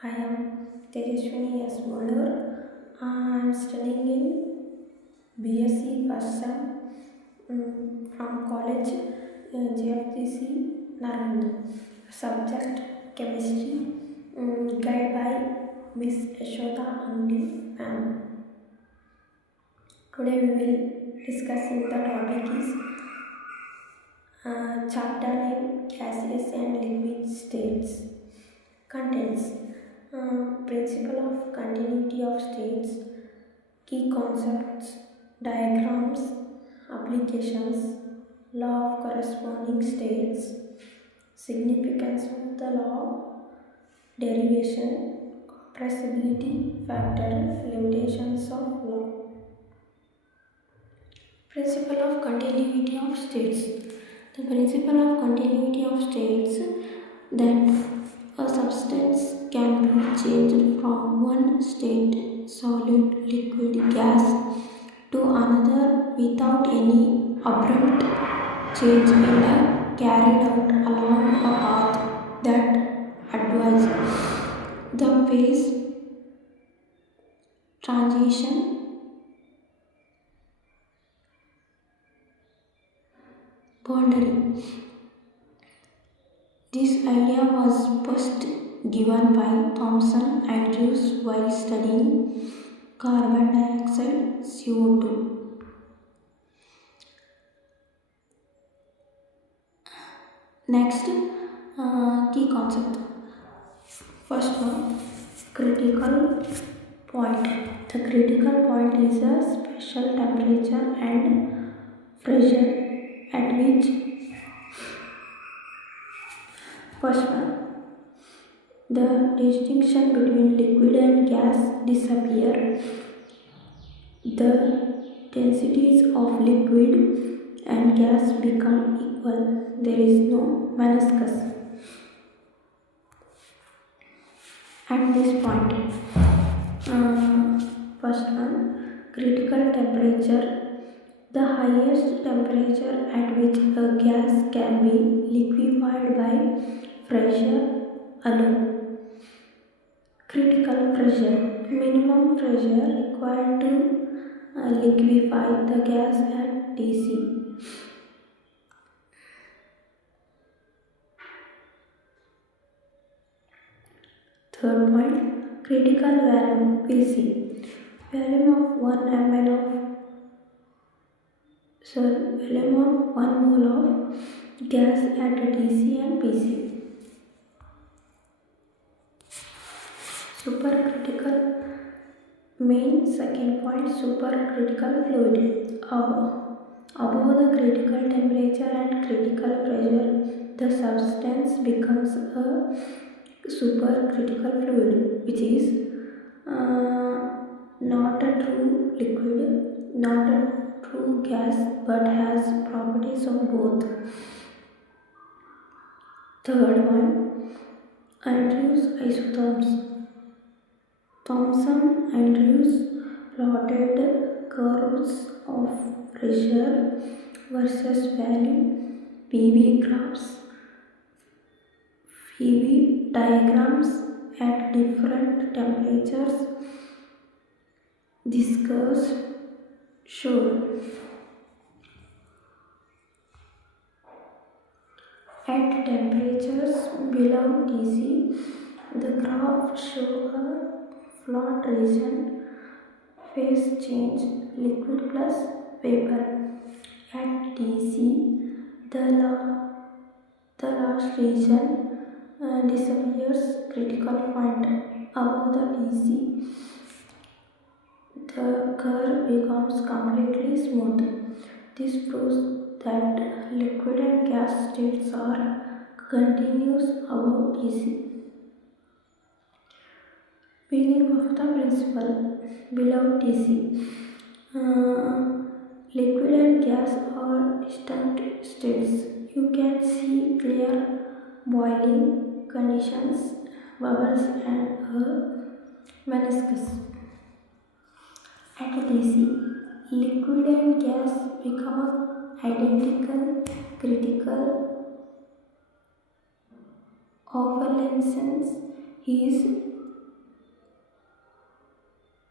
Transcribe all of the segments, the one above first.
I am Tejaswini S. Moller. I am studying in BSc first sem from college GFTC Narmada. Subject chemistry. Guide by Miss Yashoda Angli ma'am. Today we will discussing the topic is chapter name gaseous and liquid states. Contents. Principle of continuity of states, key concepts, diagrams, applications, law of corresponding states, significance of the law, derivation, compressibility factor, limitations of law. Principle of continuity of states. The principle of continuity of states that a substance can be changed from one state, solid, liquid, gas, to another without any abrupt change and carried out along a path that advises the phase transition boundary. This idea was first given by Thomson Andrews while studying carbon dioxide CO2. Next, key concept. First one, critical point. The critical point is a special temperature and pressure at which first one, the distinction between liquid and gas disappear. The densities of liquid and gas become equal. There is no meniscus. At this point, first one, critical temperature. The highest temperature at which a gas can be liquefied by pressure alone. Critical pressure. Minimum pressure required to liquefy the gas at Tc. Third point, critical volume Vc. Volume of 1 mole of gas at Tc and Pc. Supercritical main second point, supercritical fluid. Above the critical temperature and critical pressure, the substance becomes a supercritical fluid, which is not a true liquid, not a true gas, but has properties of both. Third one, Andrews isotherms. Thomson Andrews plotted curves of pressure versus value, PV graphs, PV diagrams at different temperatures. These curves showed at temperatures below Tc, the graph shows a flat region, phase change, liquid plus vapor. At Tc, the last region disappears. Critical point above the Tc, the curve becomes completely smooth. This proves that liquid and gas states are continuous above Tc. Meaning of the principle below Tc. Liquid and gas are distant states. You can see clear boiling conditions, bubbles and a meniscus. At Tc, liquid and gas become identical. Critical overlessness is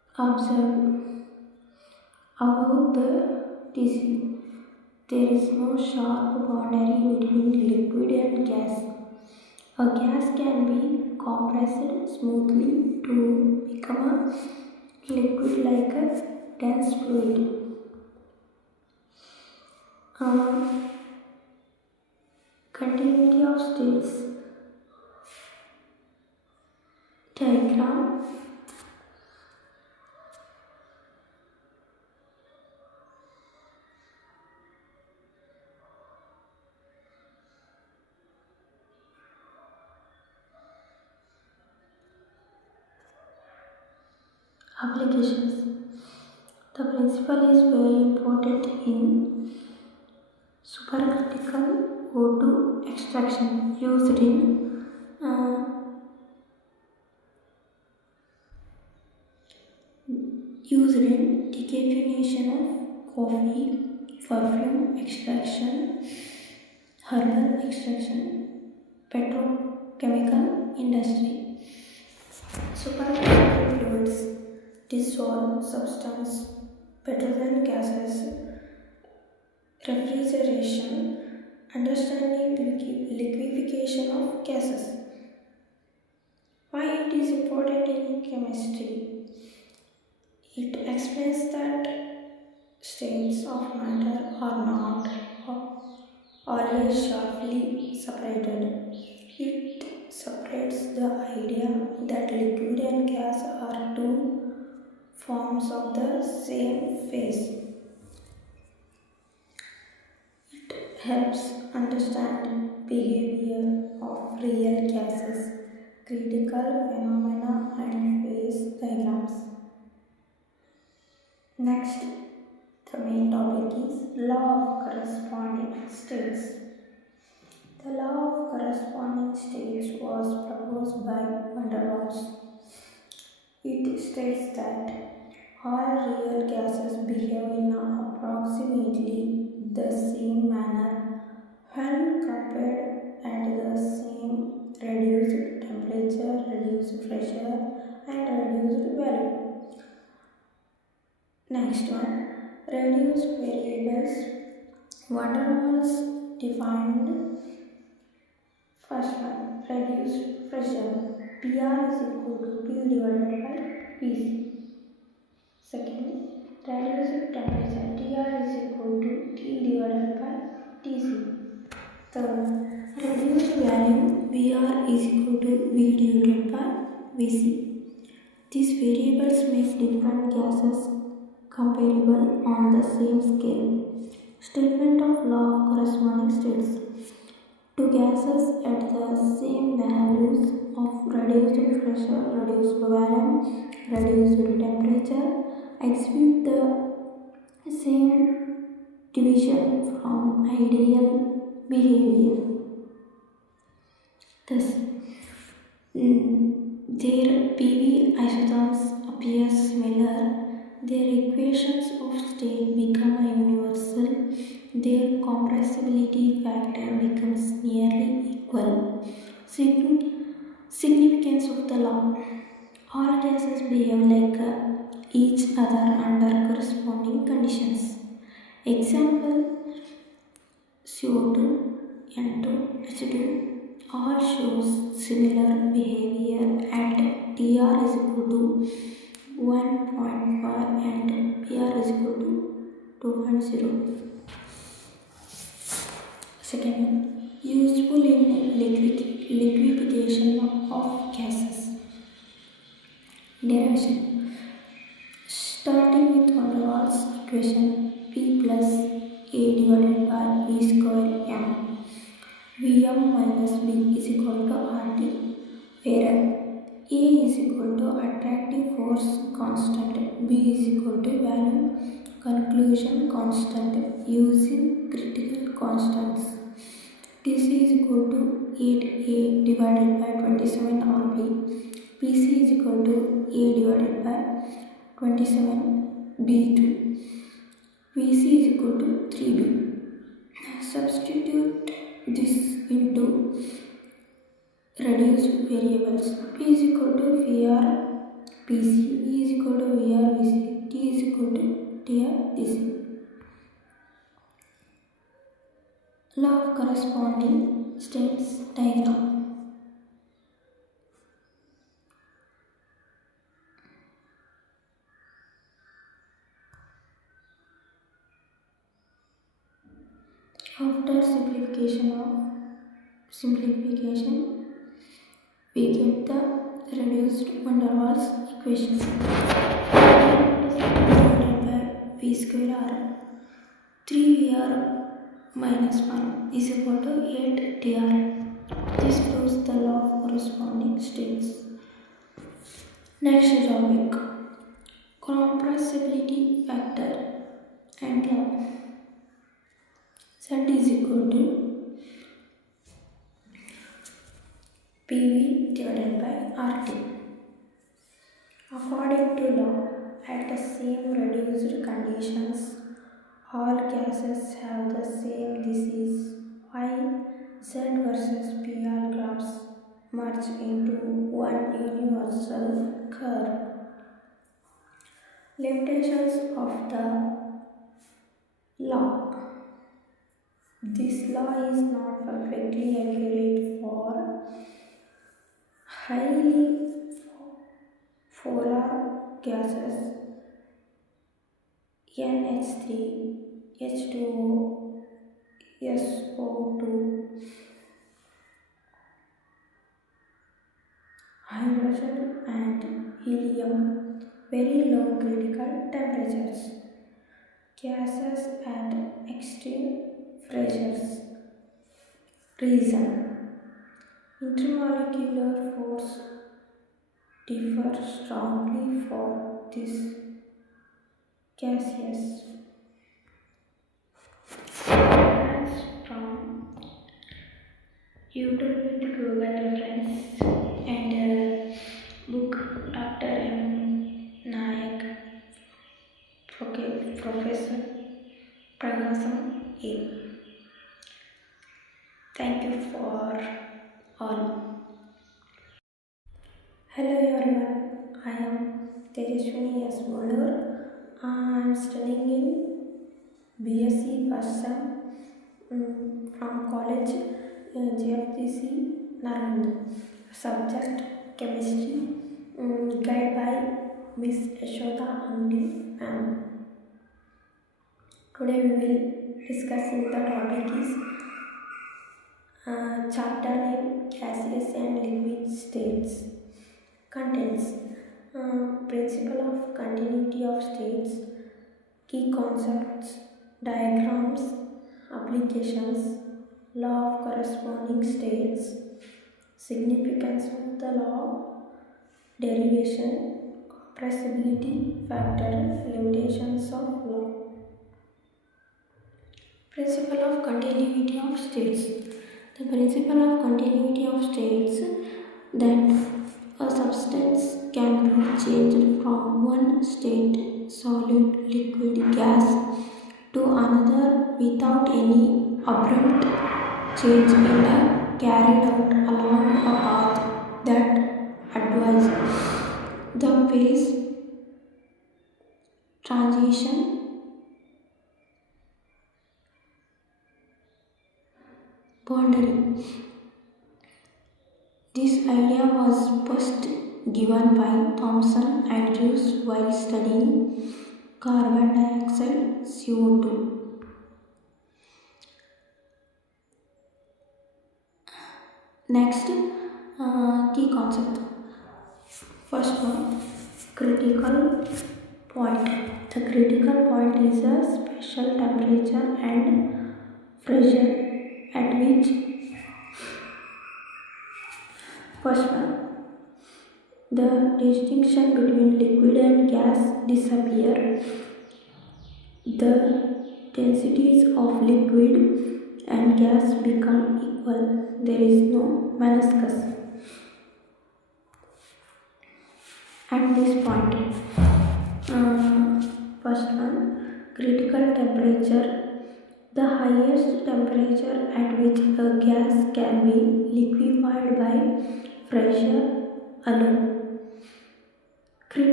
Observe above the TC. There is no sharp boundary between liquid and gas. A gas can be compressed smoothly to become a liquid like a dense fluid. Continuity of states diagram. Applications. The principle is very important in supercritical O2 extraction used in decaffeination of coffee, perfume extraction, herbal extraction, petrochemical industry. Supercritical fluids dissolve substance better than gases. Refrigeration, understanding liquefaction of gases. Why it is important in chemistry? It explains that states of matter are not always sharply separated. It separates the idea that liquid and gas are two forms of the same phase. It helps understand behavior of real gases, critical phenomena and phase diagrams. Next, the main topic is law of corresponding states. The law of corresponding states was proposed by van der Waals. It states that all real gases behave in approximately the same manner when compared at the same reduced temperature, reduced pressure and reduced value. Next one, reduced variables. Van der Waals defined first one, reduced pressure. PR is equal to P divided by PC. Second, reduced temperature. TR is equal to T divided by TC. Third, reduced value. VR is equal to V divided by VC. These variables make different gases comparable on the same scale. Statement of law of corresponding states. Two gases at the same values of reduced pressure, reduced volume, reduced temperature exhibit the same division from ideal behavior. Thus, their PV isotherms appear similar. Their equations of state become universal. Their compressibility factor becomes nearly equal. Significance of the law. All gases behave like each other under corresponding conditions. Example, CO2, N2, H2 all shows similar behavior at TR is equal to 1.5 and PR is equal to 2.0. Second one, useful in liquefaction of gases. Derivation. Starting with van der Waals equation, P plus A divided by V square M. Vm minus B is equal to RT, where A is equal to attractive force constant, B is equal to value conclusion constant using critical constants. TC is equal to 8A divided by 27 RB. PC is equal to A divided by 27 B2. VC is equal to 3B. Substitute this into reduced variables. P is equal to VR, PC is equal to VR VC, T is equal to TR DC. Law of corresponding states diagram. After simplification, we get the reduced van der Waals equation. Divided by V square R, 3VR minus 1 is equal to 8TR. This proves the law of corresponding states. Next topic, compressibility factor and law. Z is equal to PV divided by RT. According to law, at the same reduced conditions, all gases have the same. This is why Z versus PR graphs merge into one universal curve. Limitations of the law. This law is not perfectly accurate for highly polar gases NH3, H2O, SO2, hydrogen and helium, very low critical temperatures. Gases at extreme pressures. Reason: intermolecular force differ strongly for these gases. That's from YouTube with Google reference and book Dr. M. Nayak, Professor Pragasam A. Thank you for all. Hello everyone, I am Tejaswini S. Moller. I am studying in BSc first sem from college GFTC Narand. Subject chemistry, guided by Miss Yashoda Angli ma'am. Today we will discuss the topic is chapter name gaseous and liquid states. Contents: principle of continuity of states, key concepts, diagrams, applications, law of corresponding states, significance of the law, derivation, compressibility factor, limitations of law. Principle of continuity of states. The principle of continuity of states that a substance can be changed from one state, solid, liquid, gas, to another without any abrupt change and carried out along a path that advises the phase transition boundary. This idea was first given by Thomson Andrews while studying carbon dioxide CO2. Next, key concept. First one, critical point. The critical point is a special temperature and pressure at which first one, the distinction between liquid and gas disappear. The densities of liquid and gas become equal. There is no meniscus. At this point, first one, critical temperature. The highest temperature at which a gas can be liquefied by pressure alone.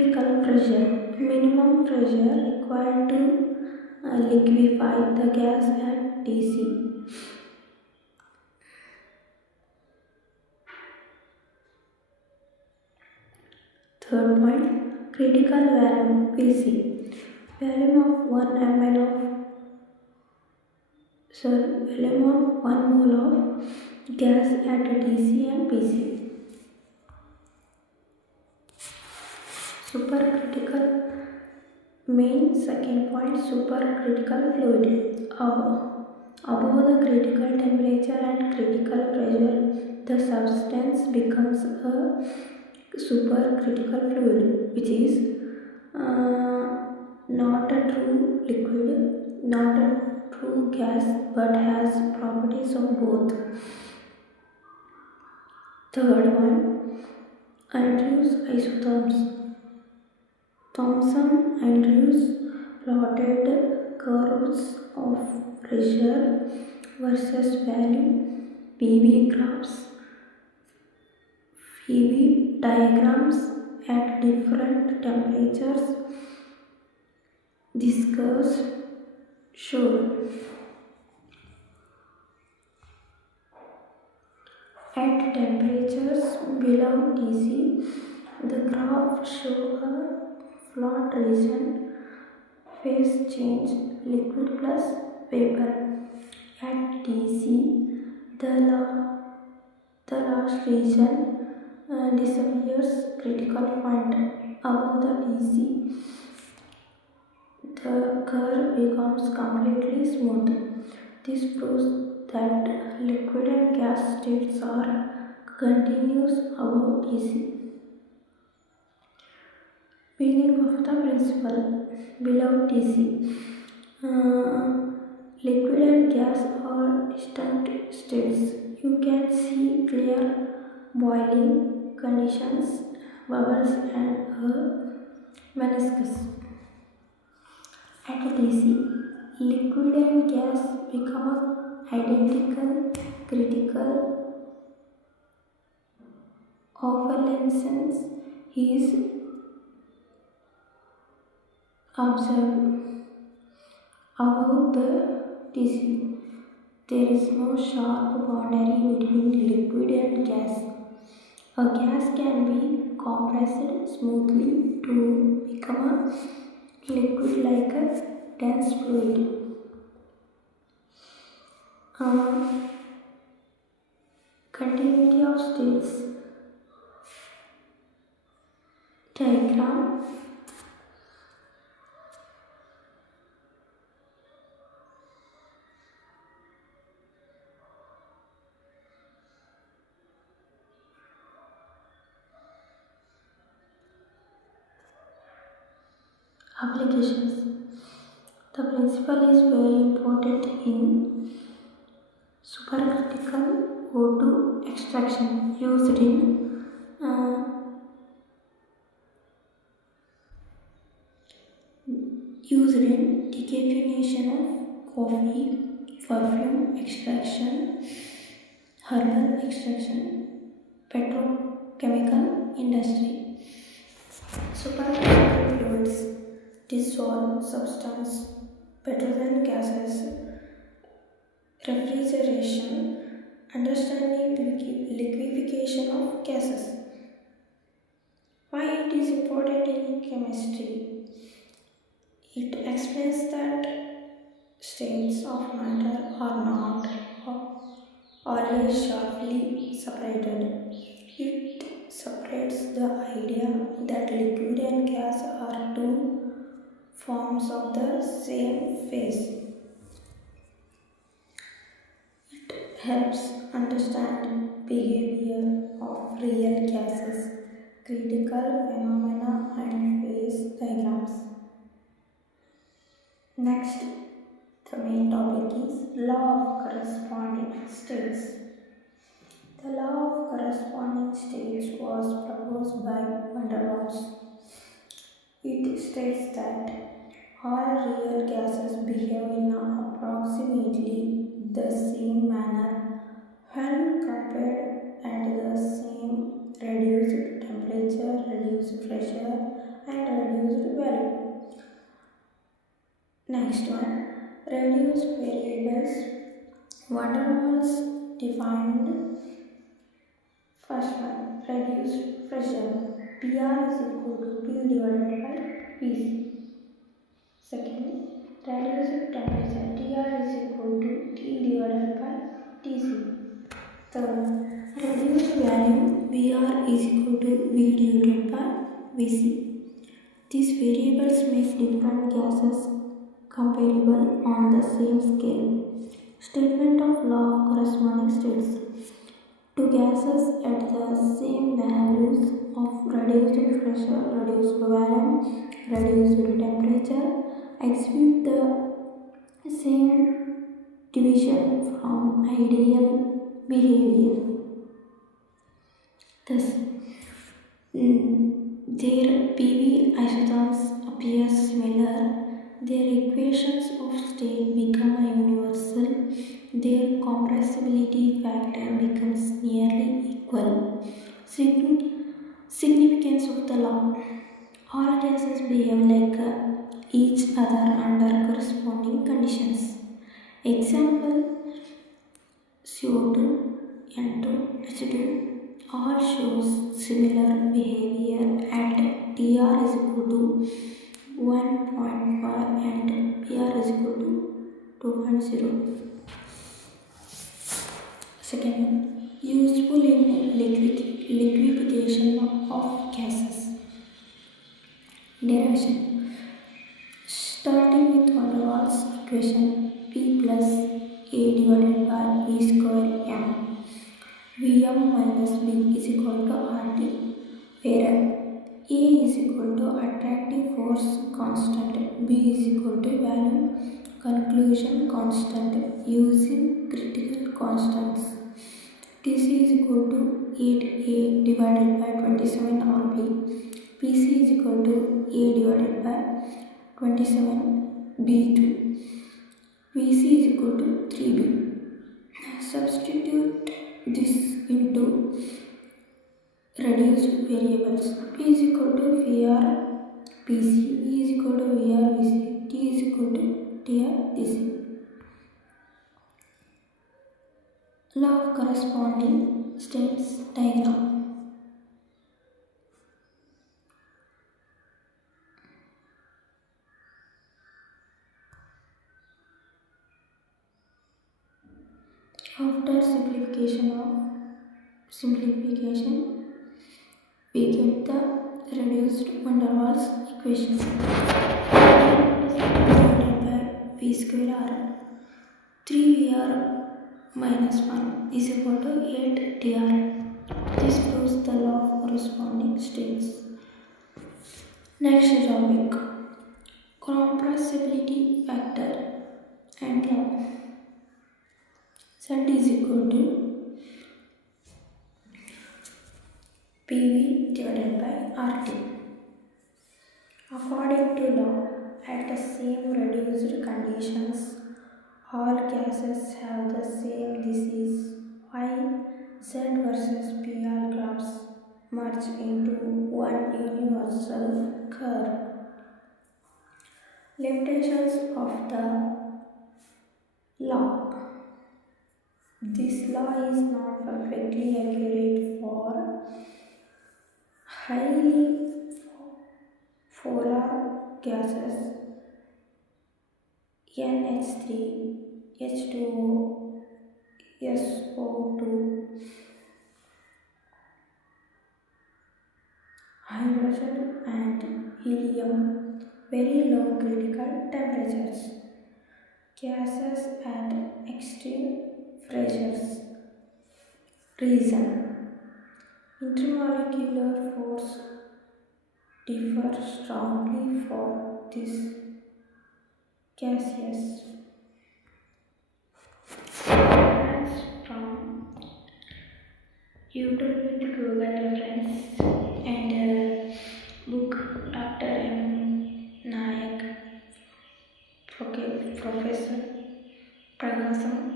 pressure. Minimum pressure required to liquefy the gas at DC. Third point, critical volume PC. Volume of 1 ml volume of 1 mole of gas at DC and PC. Supercritical main second point, supercritical fluid. Above the critical temperature and critical pressure, the substance becomes a supercritical fluid, which is not a true liquid, not a true gas, but has properties of both. Third one, Andrews isotherms. Thomson-Andrews plotted curves of pressure versus value PV graphs, PV diagrams at different temperatures. These curves showed at temperatures below DC, the graph shows a flat region, phase change, liquid plus vapor. At DC, the last region disappears. Critical point above the DC, the curve becomes completely smooth. This proves that liquid and gas states are continuous above DC. Meaning of the principle below DC. Liquid and gas are distinct states. You can see clear boiling conditions, bubbles, and meniscus. At DC, liquid and gas become identical. Critical overluminescence is observed. Above the DC, there is no sharp boundary between liquid and gas. A gas can be compressed smoothly to become a liquid like a dense fluid. Continuity of states diagram. Applications. The principle is very important in supercritical O2 extraction used in decaffeination of coffee, perfume extraction, herbal extraction, petrochemical industry. Supercritical fluids dissolve substance better than gases. Refrigeration, understanding liquefaction of gases. Why it is important in chemistry? It explains that states of matter are not always sharply separated. It separates the idea that liquid and gas are two forms of the same phase. It helps understand behavior of real gases, critical phenomena, and phase diagrams. Next, the main topic is law of corresponding states. The law of corresponding states was proposed by van der Waals. It states that all real gases behave in approximately the same manner when compared at the same reduced temperature, reduced pressure, and reduced value. Next one, reduced variables. Van der Waals defined first one, reduced pressure. PR is equal to P divided by PC. Second, reduced temperature. TR is equal to T divided by TC. Third, reduced value. VR is equal to V divided by VC. These variables make different gases comparable on the same scale. Statement of law of corresponding states. Two gases at the same values of reduced pressure, reduced volume, reduced temperature exhibit the same division from ideal behavior. Thus, their PV isotherms appear similar, their equations of state become universal, their compressibility factor becomes nearly equal. Significance of the law. All gases behave like each other under corresponding conditions. Example, CO2, N2, H2 all shows similar behavior at TR is equal to 1.5 and PR is equal to 2.0. Second one, useful in liquefaction of gases. Derivation. Starting with Van der Waals equation, P plus A divided by V square M. Vm minus B is equal to RT, where A is equal to attractive force constant, B is equal to volume conclusion constant using critical constants. Tc is equal to 8A divided by 27 RB, Pc is equal to A divided by 27 B2, Vc is equal to 3B. Substitute this into reduced variables. P is equal to VR PC, E is equal to VR VC, T is equal to TR TC. Law of corresponding states diagram. After simplification, we get the reduced Van der Waals equation. Divided by V square R. 3VR minus 1 is equal to 8 TR. This proves the law of corresponding states. Next topic, compressibility factor and law. Z is equal to PV divided by RT. According to law, at the same reduced conditions, all gases have the same disease. Why Z versus PR graphs merge into one universal curve. Limitations of the law. This law is not perfectly accurate for highly polar gases NH3, H2O, SO2, hydrogen and helium, very low critical temperatures. Gases at extreme pressures. Reason: intermolecular force differ strongly for this gaseous. Reference from YouTube with Google reference and book Dr. M. Nayak, Professor Pragasam